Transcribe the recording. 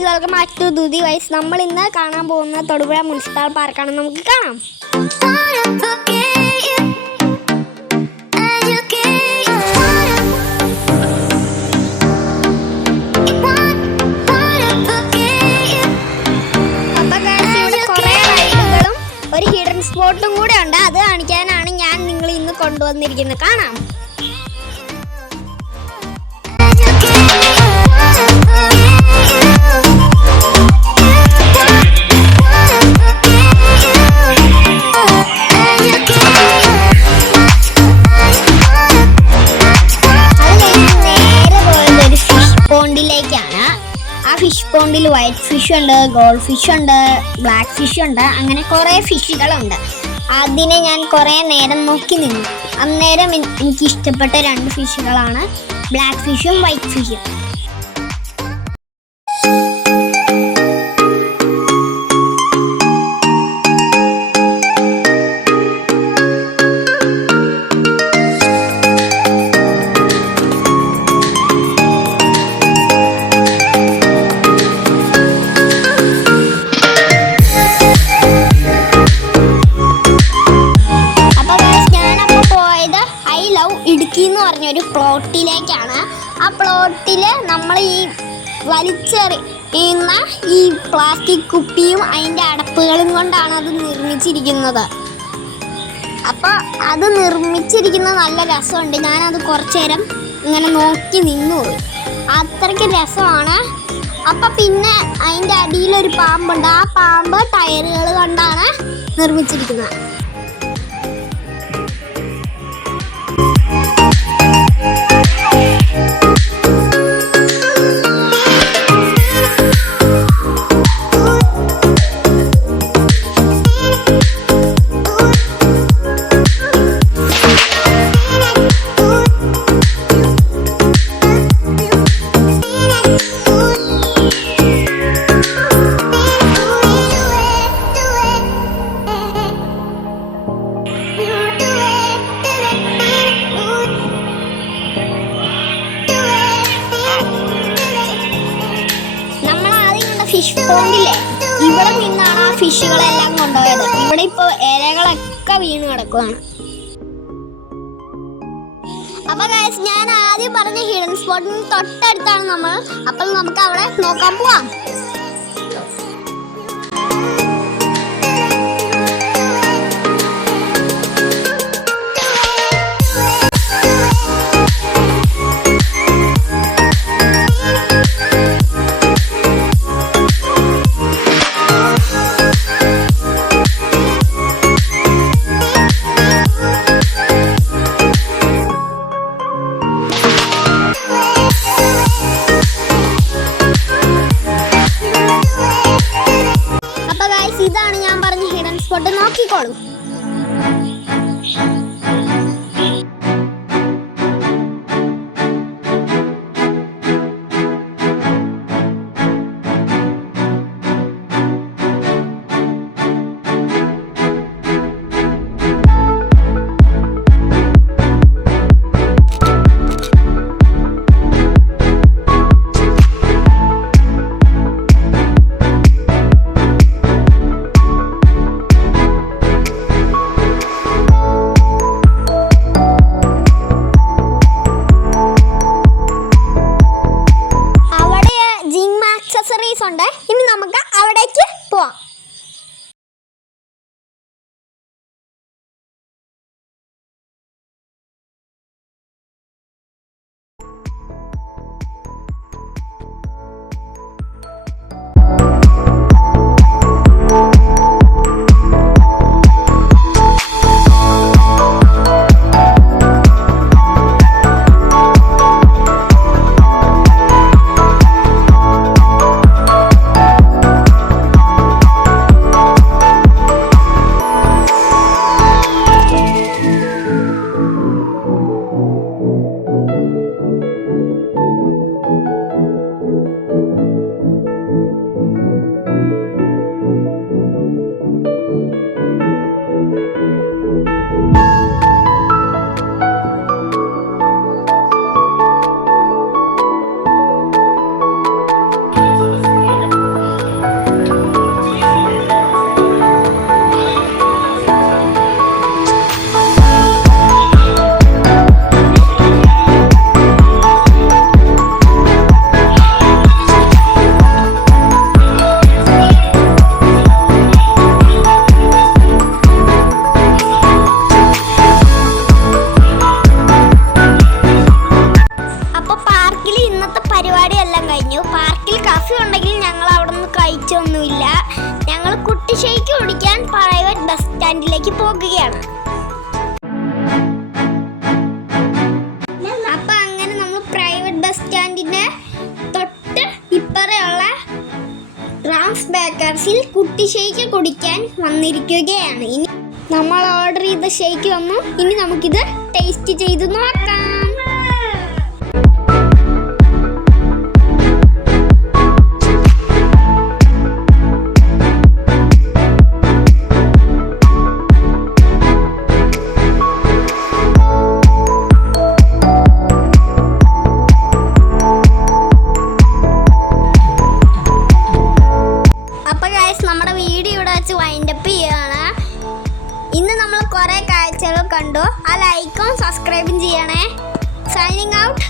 Guys, welcome back to ദുദി വൈസ്. നമ്മൾ ഇന്ന് കാണാൻ പോകുന്ന തൊടുപുഴ മുനിസിപ്പൽ പാർക്കാണ്. നമുക്ക് കാണാം. ഒരു ഹിഡൻ സ്പോട്ടും കൂടെ ഉണ്ട്. അത് കാണിക്കാനാണ് ഞാൻ നിങ്ങളെ ഇന്ന് കൊണ്ടുവന്നിരിക്കുന്നത്. കാണാം. ഫിഷ് പോണ്ടിൽ വൈറ്റ് ഫിഷ് ഉണ്ട്, ഗോൾഡ് ഫിഷ് ഉണ്ട്, ബ്ലാക്ക് ഫിഷ് ഉണ്ട്, അങ്ങനെ കുറേ ഫിഷുകളുണ്ട്. അതിനെ ഞാൻ കുറേ നേരം നോക്കി നിന്നു. അന്നേരം എനിക്ക് ഇഷ്ടപ്പെട്ട 2 ഫിഷുകളാണ് ബ്ലാക്ക് ഫിഷും വൈറ്റ് ഫിഷും. എന്ന് പറഞ്ഞൊരു പ്ലോട്ടിലേക്കാണ്. ആ പ്ലോട്ടിൽ നമ്മൾ ഈ വലിച്ചെറിയുന്ന ഈ പ്ലാസ്റ്റിക് കുപ്പിയും അതിൻ്റെ അടപ്പുകളും കൊണ്ടാണ് അത് നിർമ്മിച്ചിരിക്കുന്നത്. അപ്പോൾ അത് നിർമ്മിച്ചിരിക്കുന്നത് നല്ല രസമുണ്ട്. ഞാനത് കുറച്ച് നേരം ഇങ്ങനെ നോക്കി നിന്നുപോയി. അത്രയ്ക്ക് രസമാണ്. അപ്പം പിന്നെ അതിൻ്റെ അടിയിലൊരു പാമ്പുണ്ട്. ആ പാമ്പ് ടയറുകൾ കൊണ്ടാണ് നിർമ്മിച്ചിരിക്കുന്നത്. ഫിഷ് പോണ്ടില്ലേ, ഇവിടെ നിന്നാണ് ആ ഫിഷുകളെല്ലാം കൊണ്ടുപോയത്. ഇവിടെ ഇപ്പോൾ ഇലകളൊക്കെ വീണ് കിടക്കുകയാണ്. അപ്പൊ ഗൈസ്, ഞാൻ ആദ്യം പറഞ്ഞ ഹിഡൻ സ്പോട്ടിന് തൊട്ടടുത്താണ് നമ്മൾ. അപ്പോൾ നമുക്ക് അവിടെ നോക്കാൻ പോവാം. ഇതാണ് ഞാൻ പറഞ്ഞ ഹിഡൻ സ്പോട്ട്. നോക്കിക്കോളൂ. ഉണ്ട്. ഇനി നമുക്ക് അവിടേക്ക് പോവാം. കോഫി ഉണ്ടെങ്കിൽ ഞങ്ങൾ അവിടെ നിന്ന് കഴിച്ചൊന്നുമില്ല. ഞങ്ങൾ കുട്ടി ഷേക്ക് കുടിക്കാൻ പ്രൈവറ്റ് ബസ് സ്റ്റാൻഡിലേക്ക് പോകുകയാണ്. അപ്പൊ അങ്ങനെ നമ്മൾ പ്രൈവറ്റ് ബസ് സ്റ്റാൻഡിന്റെ തൊട്ട് ഇപ്പറയുള്ള റാംസ് ബേക്കേഴ്സിൽ കുട്ടി ഷേക്ക് കുടിക്കാൻ വന്നിരിക്കുകയാണ്. ഇനി നമ്മൾ ഓർഡർ ചെയ്ത ഷേക്ക് വന്നു. ഇനി നമുക്കിത് ടേസ്റ്റ് ചെയ്ത് നോക്കാം. നമ്മുടെ വീഡിയോ ഇവിടെ വെച്ച് വൈൻഡപ്പ് ചെയ്യുകയാണ്. ഇന്ന് നമ്മൾ കുറേ കാഴ്ചകൾ കണ്ടു. ആ ലൈക്കും സബ്സ്ക്രൈബും ചെയ്യണേ. Signing out.